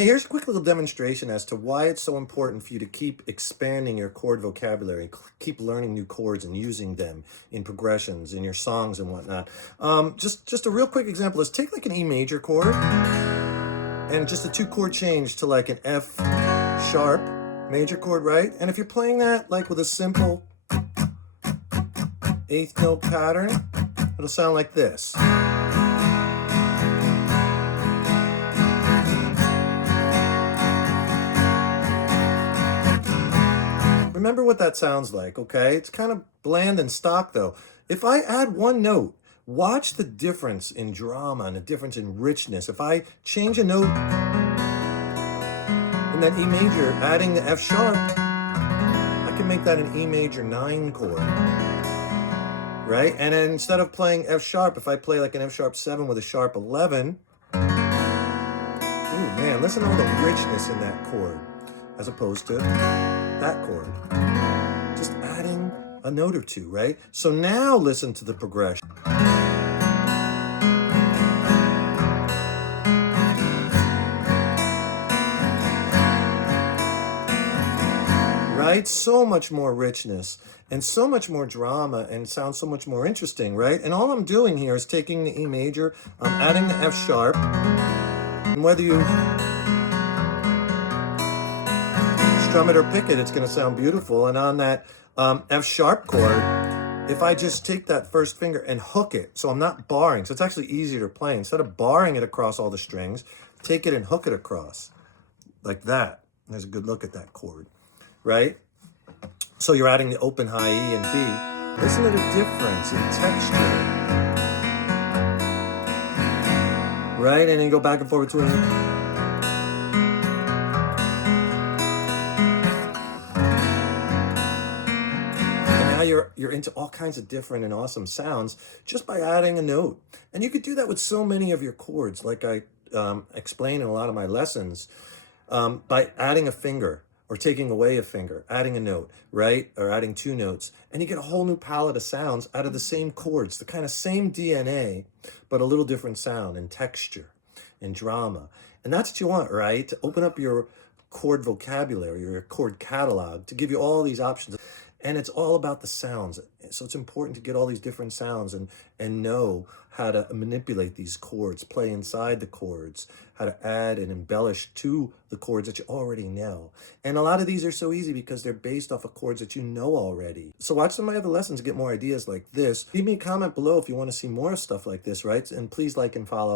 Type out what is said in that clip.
Hey, here's a quick little demonstration as to why it's so important for you to keep expanding your chord vocabulary, keep learning new chords and using them in progressions, in your songs and whatnot. Just a real quick example is take like an E major chord and just a 2-chord change to like an F sharp major chord, right? And if you're playing that like with a simple 8th note pattern, it'll sound like this. Remember what that sounds like, okay? It's kind of bland and stock though. If I add one note, watch the difference in drama and the difference in richness. If I change a note in that E major, adding the F sharp, I can make that an E major 9 chord, right? And then instead of playing F sharp, if I play like an F sharp 7 with a sharp 11, ooh man, listen to all the richness in that chord as opposed to that chord. Just adding a note or two, right? So now listen to the progression. Right? So much more richness and so much more drama and sounds so much more interesting, right? And all I'm doing here is taking the E major, I'm adding the F sharp, and whether you strum it or pick it, it's going to sound beautiful. And on that F sharp chord, if I just take that first finger and hook it, so I'm not barring, so it's actually easier to play. Instead of barring it across all the strings, take it and hook it across like that. There's a good look at that chord, right? So you're adding the open high E and B. Listen to the difference in texture, right? And then you go back and forth between you're into all kinds of different and awesome sounds just by adding a note. And you could do that with so many of your chords, like I explain in a lot of my lessons, by adding a finger or taking away a finger, adding a note, right? Or adding 2 notes. And you get a whole new palette of sounds out of the same chords, the kind of same DNA, but a little different sound and texture and drama. And that's what you want, right? To open up your chord vocabulary, your chord catalog, to give you all these options. And it's all about the sounds. So it's important to get all these different sounds and know how to manipulate these chords, play inside the chords, how to add and embellish to the chords that you already know. And a lot of these are so easy because they're based off of chords that you know already. So watch some of my other lessons to get more ideas like this. Leave me a comment below if you want to see more stuff like this, right? And please like and follow.